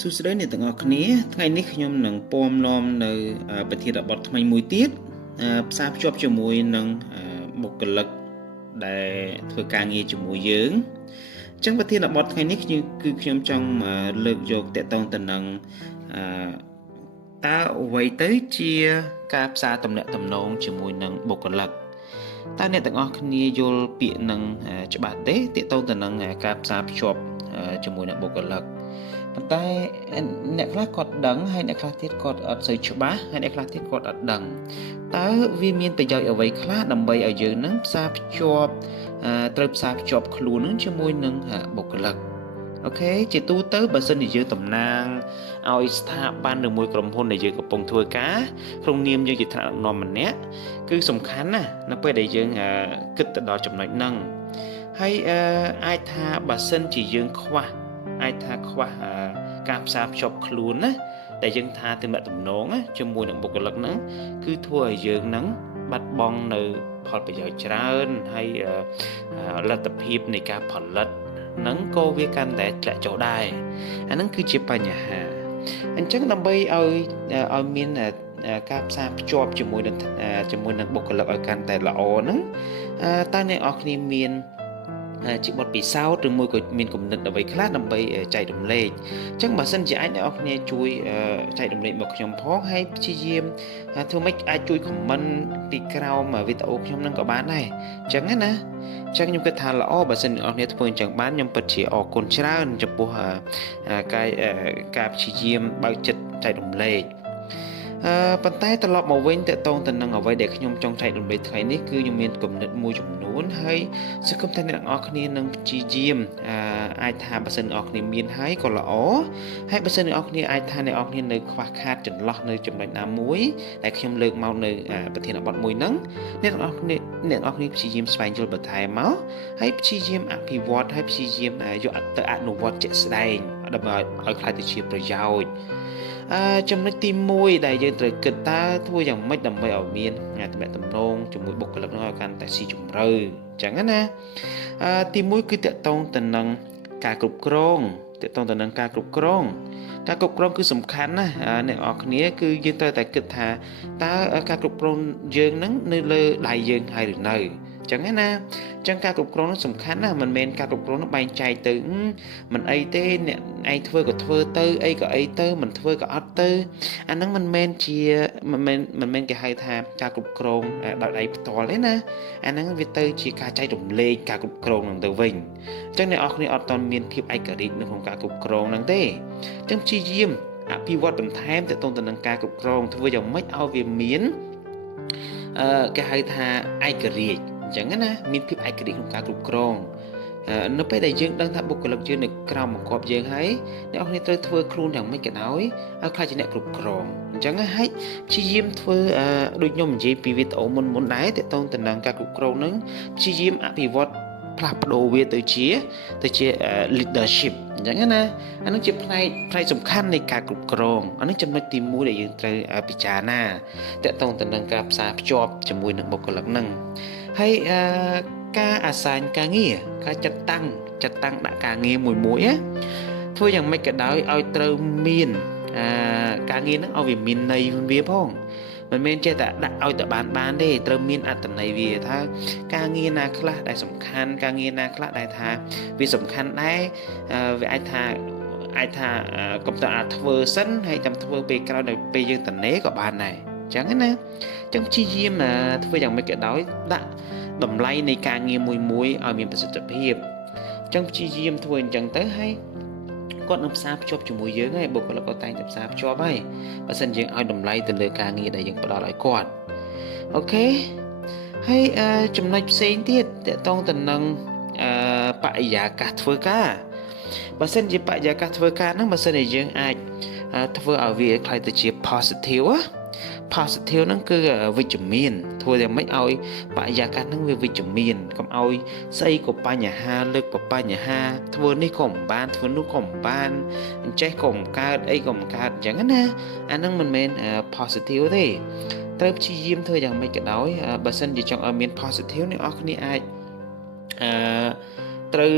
សួស្តីអ្នកទាំងអស់គ្នាថ្ងៃនេះខ្ញុំនឹងពំនាំនៅប្រធានបទថ្មីមួយទៀតផ្សារភ្ជាប់ជាមួយនឹងបុគ្គលិកដែលធ្វើការងារជាមួយយើងអញ្ចឹងប្រធានបទថ្ងៃនេះគឺខ្ញុំចង់លើកយកតកតងទៅនឹងតើអ្វីទៅជាការផ្សារទំនាក់ទំនងជាមួយនឹងបុគ្គលិកតើអ្នកទាំងអស់គ្នាយល់ពាក្យនឹងច្បាស់ទេតកតងទៅនឹងការផ្សារភ្ជាប់ជាមួយនឹងបុគ្គលិកប៉ុន្តែអ្នកខ្លះគាត់ដឹងហើយអ្នកខ្លះទៀតគាត់អត់សូវច្បាស់ហើយអ្នកខ្លះទៀតគាត់អត់ដឹងតើវាមានប្រយោជន៍អ្វីខ្លះដើម្បីឲ្យយើងនឹងផ្សារភ្ជាប់ត្រូវផ្សារភ្ជាប់ខ្លួននឹងជាមួយនឹងបុគ្គលិកអូខេជាទូទៅបើសិនជាយើងតំណាងឲ្យស្ថាប័នឬមួយក្រុមហ៊ុនដែលយើងកំពុងធ្វើការក្នុងនាមយើងជាថ្នាក់ដឹកនាំម្នាក់គឺសំខាន់ណាស់នៅពេលដែលយើងគិតទៅដល់ចំណុចហ្នឹងហើយអាចថាបើសិនជាយើងខ្វះការផ្សារភ្ជាប់ខ្លួនណាតែយើងថាទំនាក់ទំនងជាមួយនឹងបុគ្គលិកហ្នឹងគឺធ្វើឲ្យយើងហ្នឹងបាត់បង់នៅផលប្រយោជន៍ច្រើនហើយលទ្ធភាពនៃការផលិតហ្នឹងក៏វាកាន់តែធ្លាក់ចុះដែរអាហ្នឹងគឺជាបញ្ហាអញ្ចឹងដើម្បីឲ្យមានការផ្សារភ្ជាប់ជាមួយនឹងបុគ្គលិកឲ្យកាន់តែល្អហ្នឹងតើអ្នកនរគ្នាមានជាបទពិសោធន៍ឬមួយក៏មានគំនិតអ្វីខ្លះដើម្បីចែករំលែកអញ្ចឹងបើសិនជាអ្នកនរគ្នាជួយចែករំលែកមកខ្ញុំផងហើយព្យាយាមធ្វើម៉េចអាចជួយ comment ពីក្រោមវីដេអូខ្ញុំនឹងក៏បានដែរអញ្ចឹងណាអញ្ចឹងខ្ញុំគិតថាល្អបើសិនអ្នកនរគ្នាធ្វើអញ្ចឹងបានខ្ញុំពិតជាអរគុណច្រើនចំពោះការព្យាយាមបើកចិត្តចែករំលែកប៉ុន្តែត្រឡប់មកវិញតកតងទៅនឹងអ្វីដែលខ្ញុំចង់ចែករំលែកថ្ងៃនេះគឺខ្ញុំមានគំនិតមួយចំនួនហើយសង្ឃឹមថាអ្នកទាំងអស់គ្នានឹងព្យាយាមអាចថាបើសិនអ្នកគ្នាមានហើយក៏ល្អហើយបើសិនអ្នកគ្នាអាចថាអ្នកគ្នានៅខ្វះខាតចន្លោះនៅចំណុចណាមួយដែលខ្ញុំលើកមកនៅប្រធានបទមួយហ្នឹងអ្នកគ្នាព្យាយាមស្វែងយល់បន្ថែមមកហើយព្យាយាមអភិវឌ្ឍហើយព្យាយាមយកទៅអនុវត្តជាក់ស្ដែងដើម្បីឲ្យខ្លាចទៅជាប្រយោជន៍ចំណុចទី1ដែលយើងត្រូវគិតតើធ្វើយ៉ាងម៉េចដើម្បីឲ្យមានទំនាក់ទំនងជាមួយបុគ្គលិកនោះឲ្យកាន់តែស៊ីជម្រៅអញ្ចឹងណាទី1គឺតកតងទៅនឹងការគ្រប់គ្រងការគ្រប់គ្រងគឺសំខាន់ណាស់អ្នកនរគ្នាគឺយើងត្រូវតែគិតថាតើការគ្រប់គ្រងយើងនឹងនៅលើដៃយើងហើយឬនៅអញ្ចឹងណាអញ្ចឹងការគ្រប់គ្រងនោះសំខាន់ណាស់មិនមែនការគ្រប់គ្រងនោះបែងចែកទៅមិនអីទេអ្នកឯងធ្វើក៏ធ្វើទៅអីក៏អីទៅមិនធ្វើក៏អត់ទៅអាហ្នឹងមិនមែនគេហៅថាការគ្រប់គ្រងដោយដៃផ្ទាល់ទេណាអាហ្នឹងវាទៅជាការចែករំលែកការគ្រប់គ្រងហ្នឹងទៅវិញអញ្ចឹងអ្នកនរគ្នាអត់ទាន់មានភាពឯករាជ្យនៅក្នុងការគ្រប់គ្រងហ្នឹងទេអញ្ចឹងព្យាយាមអភិវឌ្ឍបន្ថែមទៅទៅនឹងការគ្រប់គ្រងធ្វើយ៉ាងម៉េចឲ្យវាមានគេហៅថាឯករាជ្យអញ្ចឹងណាមានភាពឯករាជ្យក្នុងការគ្រប់គ្រងនៅពេលដែលយើងដឹងថាបុគ្គលិកយើងនៅក្រោមបង្គាប់យើងហើយអ្នកនរត្រូវធ្វើខ្លួនយ៉ាងម៉េចក៏ដោយឲ្យខ្លាចជាអ្នកគ្រប់គ្រងអញ្ចឹងហើយព្យាយាមធ្វើដូចខ្ញុំនិយាយពីវីដេអូមុនដែរតកតងទៅនឹងការគ្រប់គ្រងហ្នឹងព្យាយាមអភិវឌ្ឍផ្លាស់ប្ដូរវាទៅជា leadership អញ្ចឹងណាអានឹងជាផ្នែកសំខាន់នៃការគ្រប់គ្រងអានឹងចំណុចទី1ដែលយើងត្រូវពិចារណាតកតងទៅនឹងការផ្សារភ្ជាប់ជាមួយនឹងបុគ្គលិកហ្នឹងហើយការអាសាញការងារការចាត់តាំងដាក់ការងារមួយធ្វើយ៉ាងម៉េចក៏ដោយឲ្យត្រូវមានការងារហ្នឹងឲ្យវាមានន័យវាផងមិនមែនចេះតែដាក់ឲ្យតែបានទេត្រូវមានអត្ថន័យវាថាការងារណាខ្លះដែលសំខាន់ការងារណាខ្លះដែលថាវាសំខាន់ដែរវាអាចថាកុំតើធ្វើសិនហើយចាំធ្វើពេលក្រោយដល់ពេលយើងតនេក៏បានដែរអញ្ចឹងណាអញ្ចឹងព្យាយាមធ្វើយ៉ាងម៉េចក៏ដោយដាក់តម្លៃនៃការងារមួយឲ្យមានប្រសិទ្ធភាពអញ្ចឹងព្យាយាមធ្វើអញ្ចឹងទៅហើយគាត់នឹងផ្សារភ្ជាប់ជាមួយយើងហើយបុគ្គលិកគាត់តែងតែផ្សារភ្ជាប់ហើយបើមិនយើងឲ្យតម្លៃទៅលើការងារដែលយើងផ្ដល់ឲ្យគាត់អូខេហើយចំណុចផ្សេងទៀតតកតងទៅនឹងបរិយាកាសធ្វើការបើមិនជាបរិយាកាសធ្វើការហ្នឹងបើមិនយើងអាចធ្វើឲ្យវាខ្លាយទៅជា positive ហ្នឹងគឺវិជ្ជមានធ្វើយ៉ាងម៉េចឲ្យបរិយាកាសហ្នឹងវាវិជ្ជមានកុំឲ្យស្អីក៏បញ្ហាលើកក៏បញ្ហាធ្វើនេះក៏មិនបានធ្វើនោះក៏មិនបានអញ្ចេះក៏មិនកើតអីក៏មិនកើតអញ្ចឹងណាអាហ្នឹងមិនមែន positive ទេត្រូវព្យាយាមធ្វើយ៉ាងម៉េចក៏ដោយបើសិនជាចង់ឲ្យមាន positive អ្នកនរគ្នាអាចត្រូវ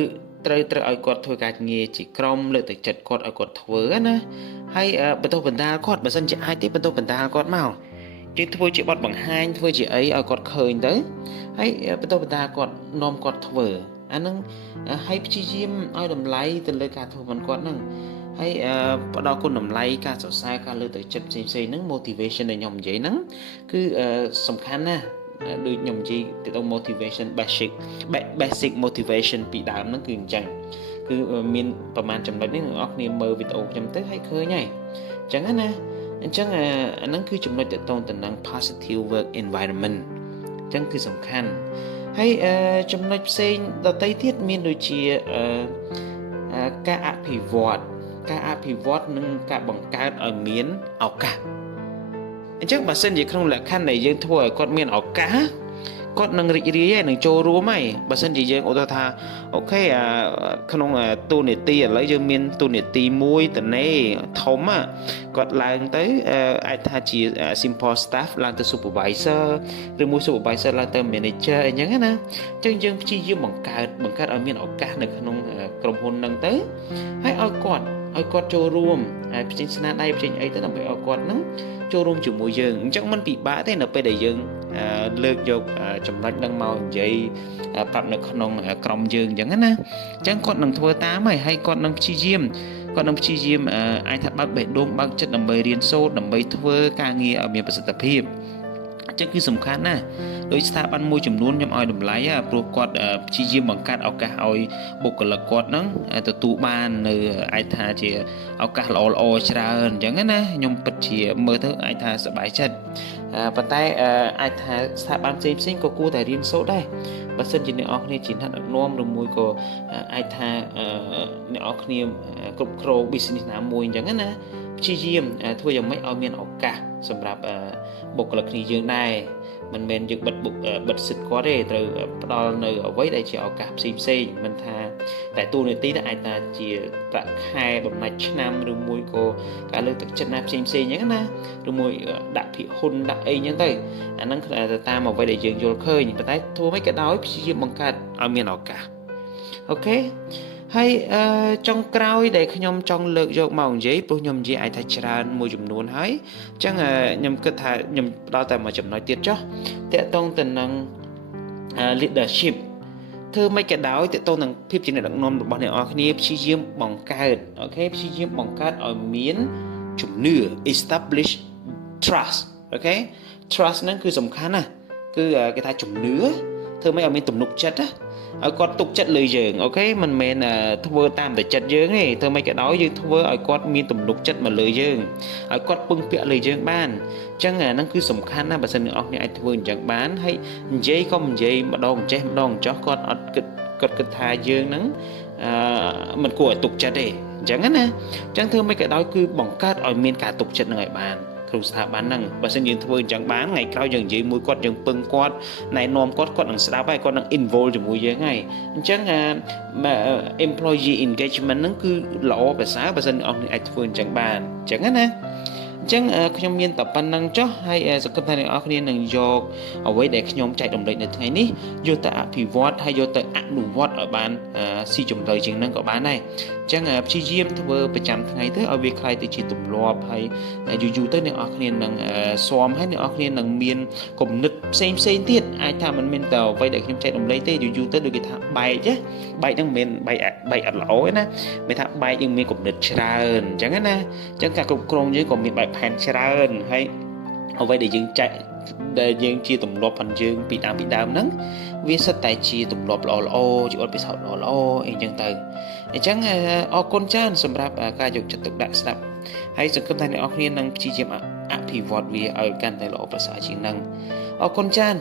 ត្រូវឲ្យគាត់ធ្វើការងារជាក្រុមលើកទឹកចិត្តគាត់ឲ្យគាត់ធ្វើណាហើយបន្តបណ្ដាលគាត់បើសិនជាអាចទេបន្តបណ្ដាលគាត់មកយើងធ្វើជាបទបង្ហាញធ្វើជាអីឲ្យគាត់ឃើញទៅហើយបន្តបណ្ដាលគាត់នាំគាត់ធ្វើអាហ្នឹងហើយព្យាយាមឲ្យតម្លៃទៅលើការធ្វើរបស់គាត់ហ្នឹងហើយផ្ដល់គុណតម្លៃការសរសើរការលើកទឹកចិត្តផ្សេងៗហ្នឹង motivation ដែលខ្ញុំនិយាយហ្នឹងគឺសំខាន់ណាស់ដូចខ្ញុំនិយាយទៅដល់ motivation basic motivation ពីដើមហ្នឹងគឺអញ្ចឹងគឺមានប្រហែលចំណុចនេះអ្នកនរគ្នាមើលវីដេអូខ្ញុំទៅហើយឃើញហើយអញ្ចឹងណាអញ្ចឹងអាហ្នឹងគឺចំណុចទាក់ទងទៅនឹង positive work environment អញ្ចឹងគឺសំខាន់ហើយចំណុចផ្សេងដទៃទៀតមានដូចជាការអភិវឌ្ឍនិងការបង្កើតឲ្យមានឱកាសអញ្ចឹងបើសិនជាក្នុងលក្ខខណ្ឌដែលយើងធ្វើឲ្យគាត់មានឱកាសគាត់នឹងរីករាយហើយនឹងចូលរួមហើយបើសិនជាយើងឧទាហរណ៍ថាអូខេក្នុងទូនីតិឥឡូវយើងមានទូនីតិមួយតនេធំគាត់ឡើងទៅអាចថាជា simple staff ឡើងទៅ supervisor ឬមួយ supervisor ឡើងទៅ manager អីចឹងណាអញ្ចឹងយើងព្យាយាមបង្កើតឲ្យមានឱកាសនៅក្នុងក្រុមហ៊ុនហ្នឹងទៅហើយឲ្យគាត់ចូលរួមហើយផ្សេងស្នាដៃផ្សេងអីទៅដើម្បីឲ្យគាត់ហ្នឹងចូលរួមជាមួយយើងអញ្ចឹងមិនពិបាកទេនៅពេលដែលយើងលើកយកចំណុចហ្នឹងមកនិយាយប្រាប់នៅក្នុងក្រុមយើងអញ្ចឹងណាអញ្ចឹងគាត់នឹងធ្វើតាមហើយគាត់នឹងព្យាយាមអាចថាបើកបេះដូងបើកចិត្តដើម្បីរៀនសូត្រដើម្បីធ្វើការងារឲ្យមានប្រសិទ្ធភាពអញ្ចឹងគឺសំខាន់ណាស់ដោយស្ថាប័នមួយចំនួនខ្ញុំឲ្យតម្លៃព្រោះគាត់ព្យាយាមបង្កើតឱកាសឲ្យបុគ្គលិកគាត់ហ្នឹងទទួលបាននៅអាចថាជាឱកាសល្អច្រើនអញ្ចឹងណាខ្ញុំពិតជាមើលទៅអាចថាសប្បាយចិត្តប៉ុន្តែអាចថាស្ថាប័នផ្សេងក៏គួរតែរៀនសូត្រដែរបើសិនជាអ្នកនរគ្នាជាអ្នកដឹកនាំឬមួយក៏អាចថាអ្នកនរគ្នាគ្រប់គ្រង business ណាមួយអញ្ចឹងណាព្យាយាមធ្វើយ៉ាងម៉េចឲ្យមានឱកាសសម្រាប់បុគ្គលិកគ្នាយើងដែរមិនមែនយើងបិទសិទ្ធិគាត់ទេត្រូវផ្ដល់នៅអ្វីដែលជាឱកាសផ្សេងមិនថាតែទូនាទីទៅអាចថាជាប្រាក់ខែបំណាច់ឆ្នាំឬមួយក៏ការលើកទឹកចិត្តណាផ្សេងអញ្ចឹងណាឬមួយដាក់ភិហ៊ុនដាក់អីអញ្ចឹងទៅអាហ្នឹងទៅតាមអ្វីដែលយើងយល់ឃើញប៉ុន្តែធ្វើម៉េចក៏ដោយព្យាយាមបង្កើតឲ្យមានឱកាសអូខេហើយចុងក្រោយដែលខ្ញុំចង់លើកយកមកនិយាយព្រោះខ្ញុំនិយាយអាចថាច្រើនមួយចំនួនហើយអញ្ចឹងខ្ញុំគិតថាខ្ញុំផ្ដល់តែមួយចំណុចទៀតចុះតកតងទៅនឹង leadership ធ្វើម៉េចក៏ដោយតកតងនឹងភាពជាអ្នកដឹកនាំរបស់អ្នកនរគ្នាព្យាយាមបង្កើតអូខេព្យាយាមបង្កើតឲ្យមានជំនឿ establish trust អូខេ trust ហ្នឹងគឺសំខាន់ណាស់គឺគេថាជំនឿធ្វើម៉េចឲ្យមានទំនុកចិត្តណាឲ្យគាត់ទុកចិត្តលើយើងអូខេមិនមែនធ្វើតាមតែចិត្តយើងទេធ្វើម៉េចក៏ដោយយើងធ្វើឲ្យគាត់មានទំនុកចិត្តមកលើយើងឲ្យគាត់ពឹងពាក់លើយើងបានអញ្ចឹងអាហ្នឹងគឺសំខាន់ណាស់បើសិនអ្នកនរគ្នាអាចធ្វើអញ្ចឹងបានហើយនិយាយក៏និយាយម្ដងចេះម្ដងចោះគាត់អត់គិតថាយើងហ្នឹងមិនគួរឲ្យទុកចិត្តទេអញ្ចឹងណាអញ្ចឹងធ្វើម៉េចក៏ដោយគឺបង្កើតឲ្យមានការទុកចិត្តនឹងឲ្យបានគ្រូស្ថាប័នហ្នឹងបើសិនយើងធ្វើអញ្ចឹងបានថ្ងៃក្រោយយើងនិយាយមួយគាត់យើងពឹងគាត់ណែនាំគាត់នឹងស្ដាប់ហើយគាត់នឹង involve ជាមួយយើងហើយអញ្ចឹងemployee engagement ហ្នឹងគឺល្អប្រសើរបើសិនអ្នកនរអាចធ្វើអញ្ចឹងបានអញ្ចឹងណាអញ្ចឹងខ្ញុំមានតែប៉ុណ្្នឹងចុះហើយសង្ឃឹមថាអ្នកនរគ្នានឹងយកអ្វីដែលខ្ញុំចែករំលែកនៅថ្ងៃនេះយកទៅអភិវឌ្ឍហើយយកទៅអនុវត្តឲ្យបានស៊ីជម្រៅជាងហ្នឹងក៏បានដែរអញ្ចឹងព្យាយាមធ្វើប្រចាំថ្ងៃទៅឲ្យវាคล้ายទៅជាទម្លាប់ហើយយូរទៅអ្នកនរគ្នានឹងស៊ាំហើយអ្នកនរគ្នានឹងមានគំនិតផ្សេងទៀតអាចថាមិនមែនតែអ្វីដែលខ្ញុំចែករំលែកទេយូរទៅដូចគេថាបែកហ្នឹងមិនមែនបែកអត់ល្អទេណាមិនថាបែកយើងមានគំនិតច្រើនអញ្ចឹងណាអញ្ចឹងការគ្រប់គ្រងយើងក៏មានបែបផែនច្រើនហើយអ្វីដែលយើងចែកដែលយើងជាទម្លាប់ផងយើងពីដើមហ្នឹងវាសិតតែជាទម្លាប់ល្អជាអត់ពិសោធន៍ល្អអីចឹងទៅអញ្ចឹងអរគុណច្រើនសម្រាប់ការយកចិត្តទុកដាក់ស្ដាប់ហើយសង្ឃឹមថាអ្នកនរគ្នានឹងព្យាយាមអភិវឌ្ឍវាឲ្យកាន់តែល្អប្រសើរជាងនឹងអរគុណច្រើន